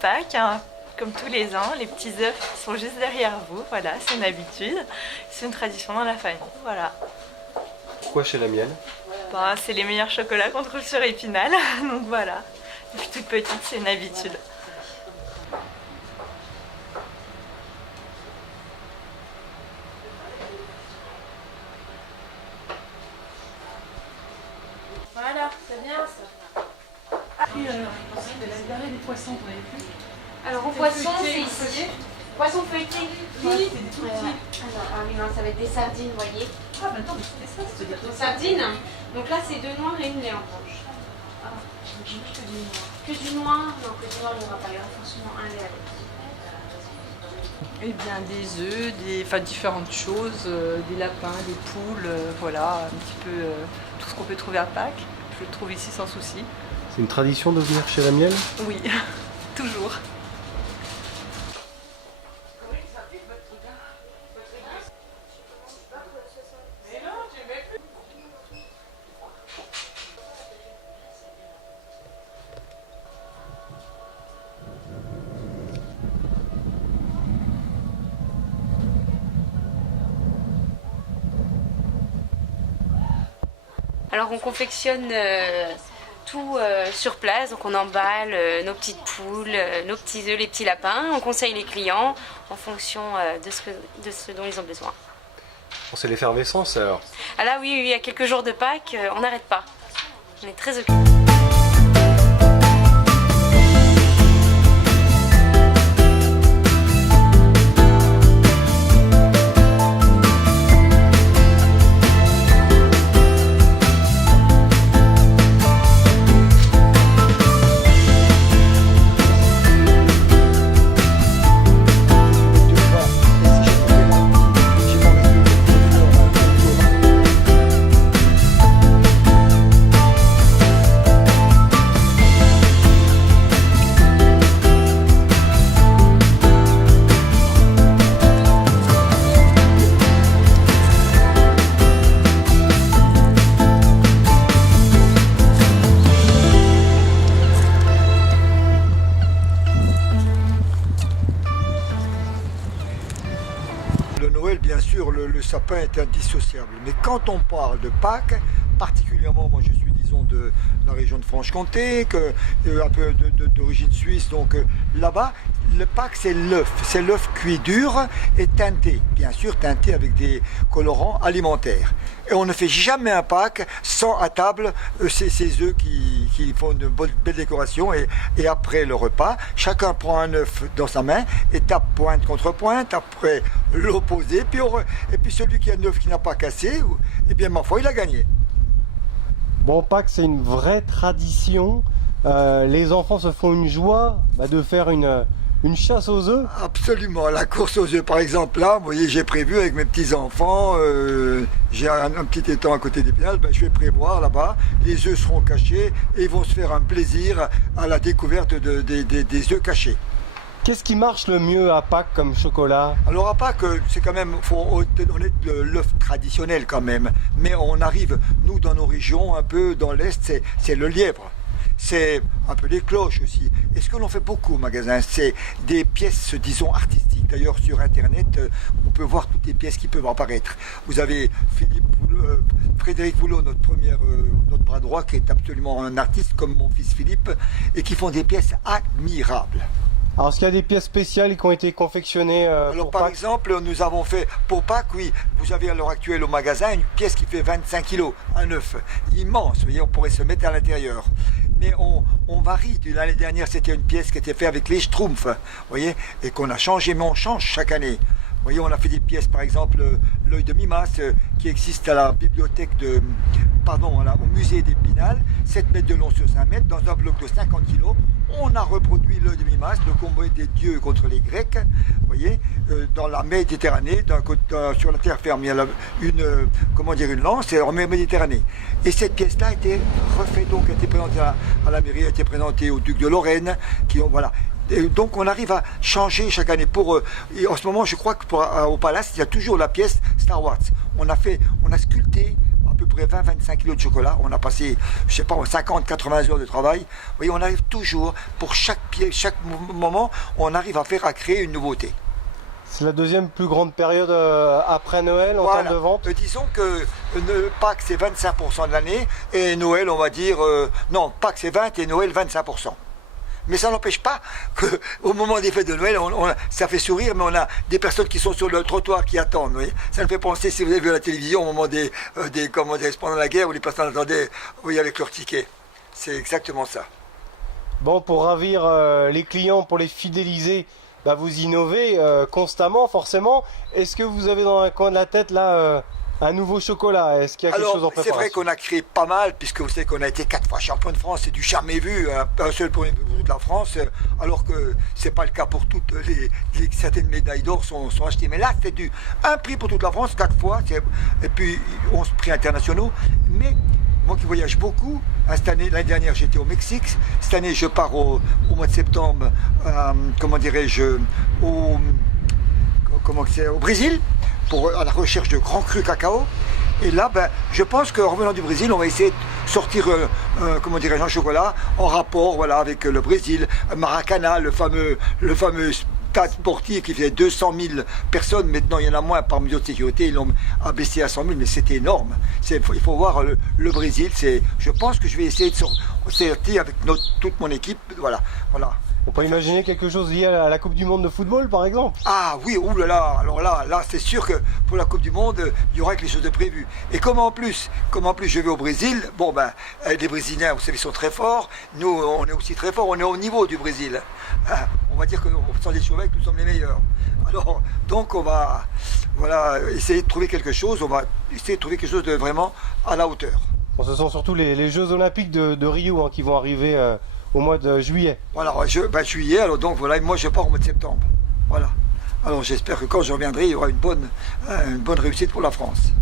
Pâques, hein, comme tous les ans. Les petits œufs sont juste derrière vous, voilà, c'est une habitude. C'est une tradition dans la famille, voilà. Pourquoi chez la miel? Bah, c'est les meilleurs chocolats qu'on trouve sur Épinal, donc voilà. Depuis toute petite, c'est une habitude. Voilà, c'est bien ça. La dernière des poissons, vous n'avez plus? Alors au poisson, c'est ici. feuilleté. Poisson feuilleté. Oui, c'est des tout petits. Ah oui, non, ça va être des sardines, vous voyez. Ah, mais attends, mais c'était ça, c'est-à-dire Des sardines. Donc là, c'est 2 noirs et une lait en blanche. Ah, je veux que du noir. Que du noir? Non, que du noir, il n'y aura pas. Il y aura forcément un lait avec. Eh bien, des œufs, différentes choses, des lapins, des poules, voilà, un petit peu tout ce qu'on peut trouver à Pâques. Je le trouve ici sans souci. C'est une tradition de venir chez la miel? Oui, toujours. Alors on confectionne tout sur place, donc on emballe nos petites poules, nos petits œufs, les petits lapins, on conseille les clients en fonction de ce dont ils ont besoin. Bon, c'est l'effervescence alors. Ah là oui, il y a quelques jours de Pâques, on n'arrête pas. On est très occupés. Bien sûr, le sapin est indissociable. Mais quand on parle de Pâques, particulièrement, moi je suis, disons, de la région de Franche-Comté, un peu d'origine suisse, donc là-bas, le Pâques c'est l'œuf cuit dur et teinté, bien sûr teinté avec des colorants alimentaires. Et on ne fait jamais un Pâques sans à table ces œufs qui font de belles décorations et après le repas, chacun prend un œuf dans sa main et tape pointe contre pointe, après l'opposé, et puis celui qui a un œuf qui n'a pas cassé, eh bien ma foi il a gagné. Bon, Pâques c'est une vraie tradition. Les enfants se font une joie de faire une chasse aux œufs. Absolument, la course aux œufs par exemple, là, vous voyez, j'ai prévu avec mes petits-enfants, j'ai un petit étang à côté d'Épinal, je vais prévoir là-bas, les œufs seront cachés et ils vont se faire un plaisir à la découverte des œufs cachés. Qu'est-ce qui marche le mieux à Pâques comme chocolat? Alors à Pâques, c'est quand même, on est l'œuf traditionnel quand même, mais on arrive, nous dans nos régions, un peu dans l'Est, c'est le lièvre. C'est un peu des cloches aussi. Et ce que l'on fait beaucoup au magasin, c'est des pièces, disons, artistiques. D'ailleurs, sur Internet, on peut voir toutes les pièces qui peuvent apparaître. Vous avez Frédéric Boulot, notre bras droit, qui est absolument un artiste, comme mon fils Philippe, et qui font des pièces admirables. Alors, est-ce qu'il y a des pièces spéciales qui ont été confectionnées Alors, par exemple, nous avons fait, pour Pâques, oui, vous avez à l'heure actuelle au magasin une pièce qui fait 25 kg, un œuf, immense, vous voyez, on pourrait se mettre à l'intérieur. Mais on varie. L'année dernière, c'était une pièce qui était faite avec les Schtroumpfs, vous voyez, et qu'on a changé, mais on change chaque année. Vous voyez, on a fait des pièces, par exemple, l'œil de Mimas, qui existe à la bibliothèque au musée d'Épinal, 7 mètres de long sur 5 mètres, dans un bloc de 50 kg. On a reproduit l'œil de Mimas, le combat des dieux contre les Grecs, vous voyez, dans la Méditerranée, sur la terre ferme, il y a une lance, et en Méditerranée. Et cette pièce-là a été refaite, donc a été présentée à la mairie, a été présentée au duc de Lorraine, voilà. Et donc on arrive à changer chaque année. Et en ce moment, je crois qu'au Palace, il y a toujours la pièce Star Wars. On a sculpté peu près 20-25 kilos de chocolat. On a passé, je sais pas, 50-80 heures de travail. Vous voyez, on arrive toujours, pour chaque pied, chaque moment, on arrive à créer une nouveauté. C'est la deuxième plus grande période après Noël en Voilà. termes de vente. Disons que Pâques c'est 25% de l'année et Noël on va dire non, Pâques c'est 20 et Noël 25%. Mais ça n'empêche pas qu'au moment des fêtes de Noël, ça fait sourire, mais on a des personnes qui sont sur le trottoir qui attendent. Vous voyez. Ça me fait penser, si vous avez vu à la télévision au moment pendant la guerre où les personnes attendaient, oui, avec leur ticket. C'est exactement ça. Bon, pour ravir les clients, pour les fidéliser, bah, vous innovez constamment, forcément. Est-ce que vous avez dans un coin de la tête là un nouveau chocolat? Est-ce qu'il y a quelque chose en Alors, c'est préparation? vrai qu'on a créé pas mal, puisque vous savez qu'on a été 4 fois champion de France, c'est du jamais vu, hein, un seul pour toute la France, alors que c'est pas le cas pour toutes certaines médailles d'or sont achetées. Mais là, c'est un prix pour toute la France, 4 fois, et puis 11 prix internationaux. Mais moi qui voyage beaucoup, cette année, l'année dernière j'étais au Mexique, cette année je pars au mois de septembre, comment dirais-je, au Brésil, à la recherche de grands crus cacao. Et là, je pense qu'en revenant du Brésil, on va essayer de sortir, un chocolat en rapport, voilà, avec le Brésil, Maracana, le fameux stade sportif qui faisait 200 000 personnes. Maintenant, il y en a moins par mesure de sécurité. Ils l'ont abaissé à 100 000, mais c'était énorme. Il faut voir le Brésil. Je pense que je vais essayer de sortir avec toute mon équipe. Voilà. On peut imaginer quelque chose lié à la Coupe du Monde de football, par exemple? Ah oui, oulala, alors là c'est sûr que pour la Coupe du Monde, il y aura quelque chose de prévu. Et comme en plus je vais au Brésil, les Brésiliens, vous savez, sont très forts. Nous, on est aussi très forts, on est au niveau du Brésil. On va dire que sans les cheveux, nous sommes les meilleurs. Alors, donc on va essayer de trouver quelque chose, de vraiment à la hauteur. Bon, ce sont surtout les Jeux Olympiques de Rio qui vont arriver au mois de juillet. Voilà, juillet, alors donc voilà, moi je pars au mois de septembre. Voilà. Alors j'espère que quand je reviendrai, il y aura une bonne réussite pour la France.